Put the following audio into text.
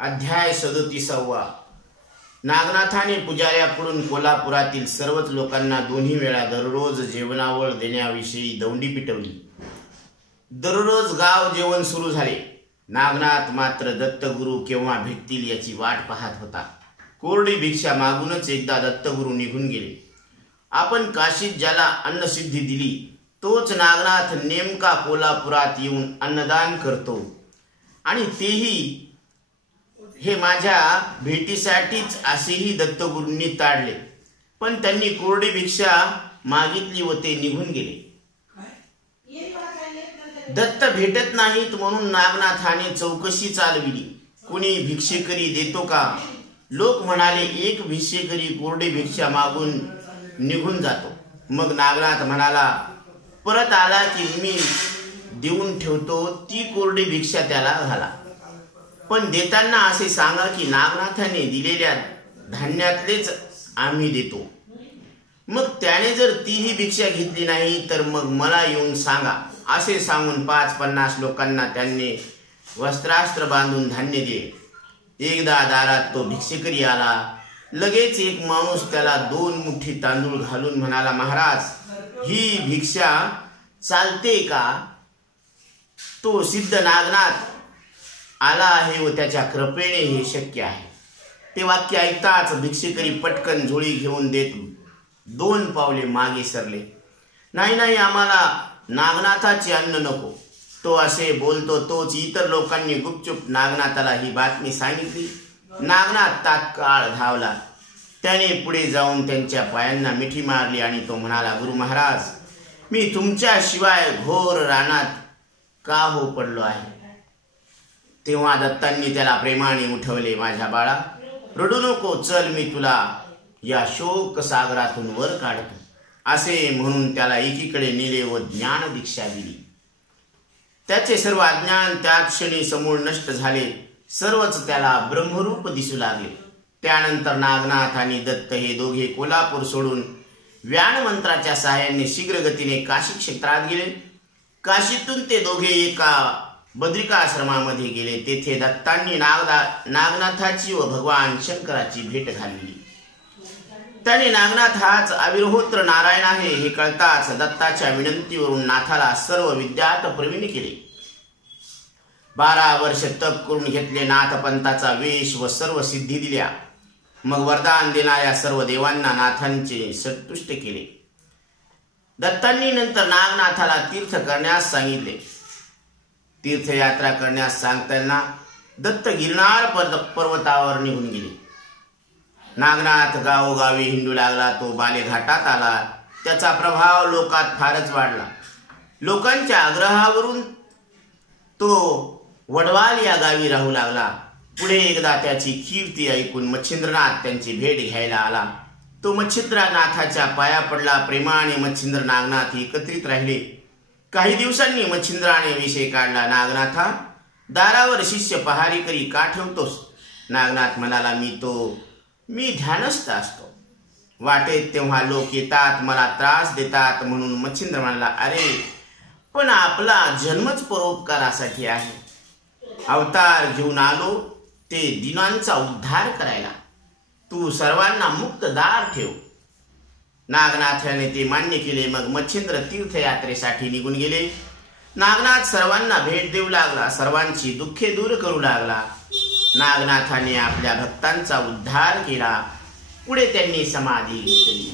अध्याय 37. नागनाथाने पुजाऱ्याकडून कोल्हापुरातील सर्वच लोकांना दोन्ही वेळा दररोज जेवणावळ देण्याविषयी दौंडी पिटवली. दररोज गाव जेवण सुरू झाले. नागनाथ मात्र दत्तगुरु केव्हा भेटतील याची वाट पाहत होता. कोरडी भिक्षा मागूनच एकदा दत्तगुरु निघून गेले. आपण काशीत ज्याला अन्नसिद्धी दिली तोच नागनाथ नेमका कोल्हापुरात येऊन अन्नदान करतो आणि तेही हे माझ्या भेटीसाठीच असेही दत्तगुरूंनी ताडले. पण त्यांनी कोरडी भिक्षा मागितली व ते निघून गेले. दत्त भेटत नाहीत म्हणून नागनाथाने चौकशी चालविली. कुणी भिक्षेकरी देतो का? लोक म्हणाले, एक भिक्षेकरी कोरडी भिक्षा मागून निघून जातो. मग नागनाथ म्हणाला, परत आला की मी देऊन ठेवतो, ती कोरडी भिक्षा त्याला घाला. पण देताना असे सांगा की नागनाथाने दिलेल्या धान्यातलेच आम्ही देतो. मग त्याने जर तीही भिक्षा घेतली नाही तर मग मला येऊन सांगा. असे सांगून 50 लोकांना त्यांनी वस्त्रास्त्र बांधून धान्य दिले. एकदा दारात तो भिक्षेकरी आला. लगेच एक माणूस त्याला 2 मुठी तांदूळ घालून म्हणाला, महाराज, ही भिक्षा चालते का? तो सिद्ध नागनाथ आला आहे व त्याच्या कृपेने हे शक्य आहे. ते वाक्य ऐकताच भिक्षेकरी पटकन झोळी घेऊन देत 2 पावले मागे सरले. नाही, आम्हाला नागनाथाचे अन्न नको. तो असे बोलतो तोच इतर लोकांनी गुपचूप नागनाथाला ही बातमी सांगितली. नागनाथ तात्काळ धावला. त्याने पुढे जाऊन त्यांच्या पायांना मिठी मारली आणि तो म्हणाला, गुरु महाराज, मी तुमच्या शिवाय घोर रानात का हो पडलो आहे? तेव्हा दत्तांनी त्याला प्रेमाने उठवले. माझ्या बाळा, रडू नको, चल, मी तुला या शोक सागरातून वर काढतो. असे म्हणून त्याला एकीकडे नेले व ज्ञान दीक्षा दिली. त्याचे सर्व अज्ञान त्या क्षणी समूळ नष्ट झाले. सर्वच त्याला ब्रह्मरूप दिसू लागले. त्यानंतर नागनाथ आणि दत्त हे दोघे कोल्हापूर सोडून व्यान मंत्राच्या सहाय्याने शीघ्र गतीने काशी क्षेत्रात गेले. काशीतून ते दोघे एका बद्रिकाश्रमामध्ये गेले. तेथे दत्तांनी नागनाथाची व भगवान शंकराची भेट घालली. त्याने नागनाथ हाच अविरहोत्र नारायण आहे हे कळताच दत्ताच्या विनंतीवरून नाथाला सर्व विद्यात प्रवीण केले. 12 वर्ष तप करून घेतले. नाथपंथाचा वेश व सर्व सिद्धी दिल्या. मग वरदान देणाऱ्या सर्व देवांना नाथांचे संतुष्ट केले. दत्तांनी नंतर नागनाथाला तीर्थ करण्यास सांगितले. तीर्थयात्रा करण्यास सांगताना दत्त गिरनार पर्वतावर निघून गेले. नागनाथ गावोगावी हिंडू लागला. तो बालेघाटात आला. त्याचा प्रभाव लोकात फारच वाढला. लोकांच्या आग्रहावरून तो वडवाल या गावी राहू लागला. पुढे एकदा त्याची कीर्ती ऐकून मच्छिंद्रनाथ त्यांची भेट घ्यायला आला. तो मच्छिंद्रनाथाच्या पाया पडला. प्रेमाने मच्छिंद्र नागनाथ एकत्रित राहिले. काही दिवसांनी मच्छिंद्राने विषय काढला, नागनाथा, दारावर शिष्य पहारी करी का ठेवतोस? नागनाथ म्हणाला, मी ध्यानस्थ असतो. वाटेत तेव्हा लोक येतात, मला त्रास देतात म्हणून मच्छिंद्र म्हणाला, अरे, पण आपला जन्मच परोपकारासाठी आहे. अवतार घेऊन आलो ते दिनांचा उद्धार करायला. तू सर्वांना मुक्त दार ठेव. नागनाथाने ते मान्य केले. मग मच्छिंद्र तीर्थयात्रेसाठी निघून गेले. नागनाथ सर्वांना भेट देऊ लागला. सर्वांची दुःखे दूर करू लागला. नागनाथाने आपल्या भक्तांचा उद्धार केला. पुढे त्यांनी समाधी घेतली.